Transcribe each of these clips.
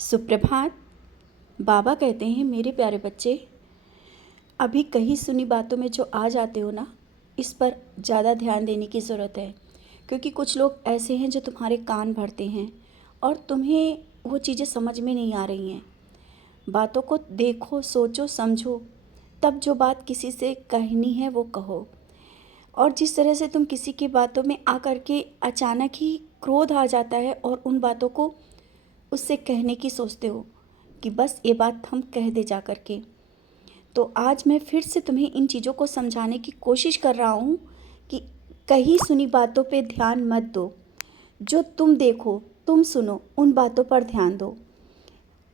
सुप्रभात। बाबा कहते हैं, मेरे प्यारे बच्चे, अभी कही सुनी बातों में जो आ जाते हो ना, इस पर ज़्यादा ध्यान देने की ज़रूरत है। क्योंकि कुछ लोग ऐसे हैं जो तुम्हारे कान भरते हैं और तुम्हें वो चीज़ें समझ में नहीं आ रही हैं। बातों को देखो, सोचो, समझो, तब जो बात किसी से कहनी है वो कहो। और जिस तरह से तुम किसी की बातों में आकर के अचानक ही क्रोध आ जाता है और उन बातों को उससे कहने की सोचते हो कि बस ये बात हम कह दे जा कर के, तो आज मैं फिर से तुम्हें इन चीज़ों को समझाने की कोशिश कर रहा हूँ कि कहीं सुनी बातों पे ध्यान मत दो। जो तुम देखो, तुम सुनो, उन बातों पर ध्यान दो।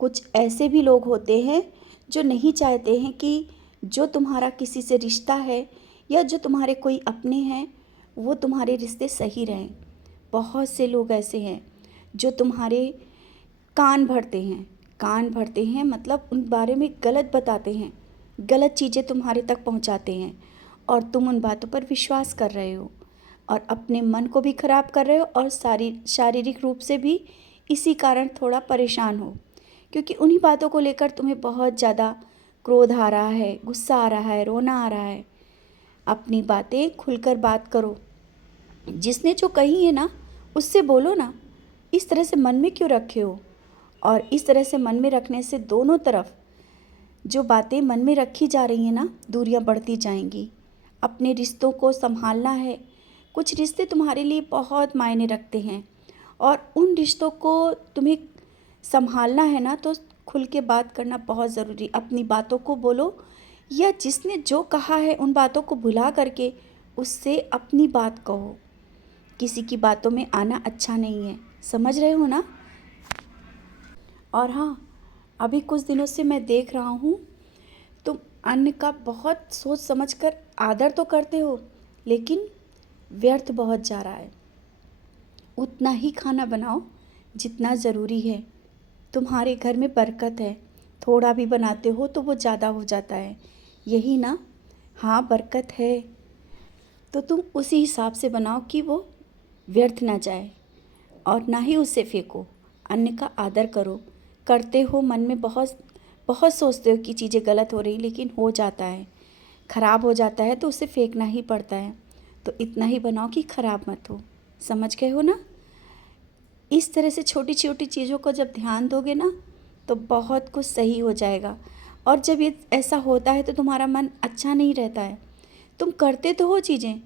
कुछ ऐसे भी लोग होते हैं जो नहीं चाहते हैं कि जो तुम्हारा किसी से रिश्ता है या जो तुम्हारे कोई अपने हैं वो तुम्हारे रिश्ते सही रहें। बहुत से लोग ऐसे हैं जो तुम्हारे कान भरते हैं मतलब उन बारे में गलत बताते हैं, गलत चीज़ें तुम्हारे तक पहुंचाते हैं और तुम उन बातों पर विश्वास कर रहे हो और अपने मन को भी ख़राब कर रहे हो और शारीरिक रूप से भी इसी कारण थोड़ा परेशान हो। क्योंकि उन्हीं बातों को लेकर तुम्हें बहुत ज़्यादा क्रोध आ रहा है, गुस्सा आ रहा है, रोना आ रहा है। अपनी बातें खुलकर बात करो। जिसने जो कही है ना, उससे बोलो ना। इस तरह से मन में क्यों रखे हो? और इस तरह से मन में रखने से दोनों तरफ जो बातें मन में रखी जा रही हैं ना, दूरियां बढ़ती जाएंगी। अपने रिश्तों को संभालना है। कुछ रिश्ते तुम्हारे लिए बहुत मायने रखते हैं और उन रिश्तों को तुम्हें संभालना है ना, तो खुल के बात करना बहुत ज़रूरी। अपनी बातों को बोलो या जिसने जो कहा है उन बातों को भुला करके उससे अपनी बात कहो। किसी की बातों में आना अच्छा नहीं है, समझ रहे हो ना? और हाँ, अभी कुछ दिनों से मैं देख रहा हूँ तुम अन्न का बहुत सोच समझकर आदर तो करते हो, लेकिन व्यर्थ बहुत जा रहा है। उतना ही खाना बनाओ जितना ज़रूरी है। तुम्हारे घर में बरकत है, थोड़ा भी बनाते हो तो वो ज़्यादा हो जाता है, यही ना? हाँ, बरकत है, तो तुम उसी हिसाब से बनाओ कि वो व्यर्थ ना जाए और ना ही उसे फेंको। अन्न का आदर करो। करते हो, मन में बहुत बहुत सोचते हो कि चीज़ें गलत हो रही, लेकिन हो जाता है, ख़राब हो जाता है तो उसे फेंकना ही पड़ता है। तो इतना ही बनाओ कि ख़राब मत हो। समझ गए हो ना? इस तरह से छोटी छोटी चीज़ों को जब ध्यान दोगे ना, तो बहुत कुछ सही हो जाएगा। और जब ये ऐसा होता है तो तुम्हारा मन अच्छा नहीं रहता है। तुम करते तो हो चीज़ें,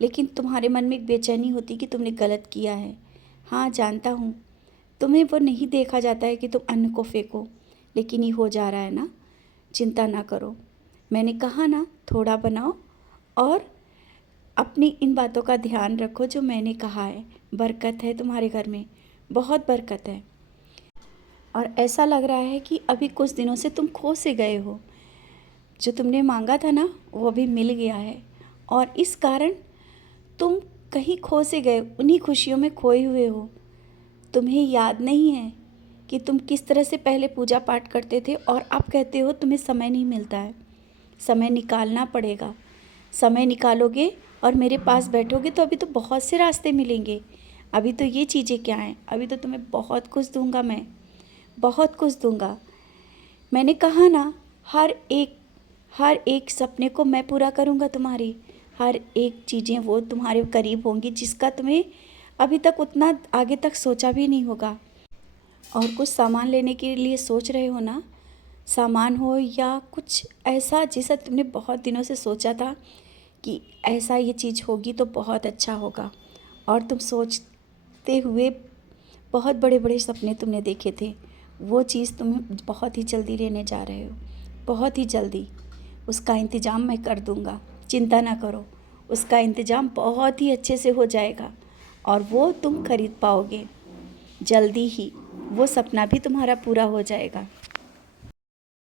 लेकिन तुम्हारे मन में एक बेचैनी होती कि तुमने गलत किया है। हाँ, जानता हूँ, तुम्हें वो नहीं देखा जाता है कि तुम अन्न को फेंको, लेकिन ये हो जा रहा है ना। चिंता ना करो, मैंने कहा ना, थोड़ा बनाओ और अपनी इन बातों का ध्यान रखो जो मैंने कहा है। बरकत है तुम्हारे घर में, बहुत बरकत है। और ऐसा लग रहा है कि अभी कुछ दिनों से तुम खो से गए हो। जो तुमने मांगा था ना, वो अभी मिल गया है और इस कारण तुम कहीं खो से गए, उन्हीं खुशियों में खोए हुए हो। तुम्हें याद नहीं है कि तुम किस तरह से पहले पूजा पाठ करते थे और अब कहते हो तुम्हें समय नहीं मिलता है। समय निकालना पड़ेगा। समय निकालोगे और मेरे पास बैठोगे तो अभी तो बहुत से रास्ते मिलेंगे। अभी तो ये चीज़ें क्या हैं, अभी तो तुम्हें बहुत कुछ दूंगा, मैं बहुत कुछ दूंगा। मैंने कहा ना, हर एक सपने को मैं पूरा करूंगा। तुम्हारी हर एक चीज़ें वो तुम्हारे करीब होंगी जिसका तुम्हें अभी तक उतना आगे तक सोचा भी नहीं होगा। और कुछ सामान लेने के लिए सोच रहे हो ना, सामान हो या कुछ ऐसा जिसे तुमने बहुत दिनों से सोचा था कि ऐसा ये चीज़ होगी तो बहुत अच्छा होगा, और तुम सोचते हुए बहुत बड़े बड़े सपने तुमने देखे थे, वो चीज़ तुम्हें बहुत ही जल्दी लेने जा रहे हो, बहुत ही जल्दी। उसका इंतज़ाम मैं कर दूँगा, चिंता ना करो। उसका इंतज़ाम बहुत ही अच्छे से हो जाएगा और वो तुम खरीद पाओगे जल्दी ही। वो सपना भी तुम्हारा पूरा हो जाएगा।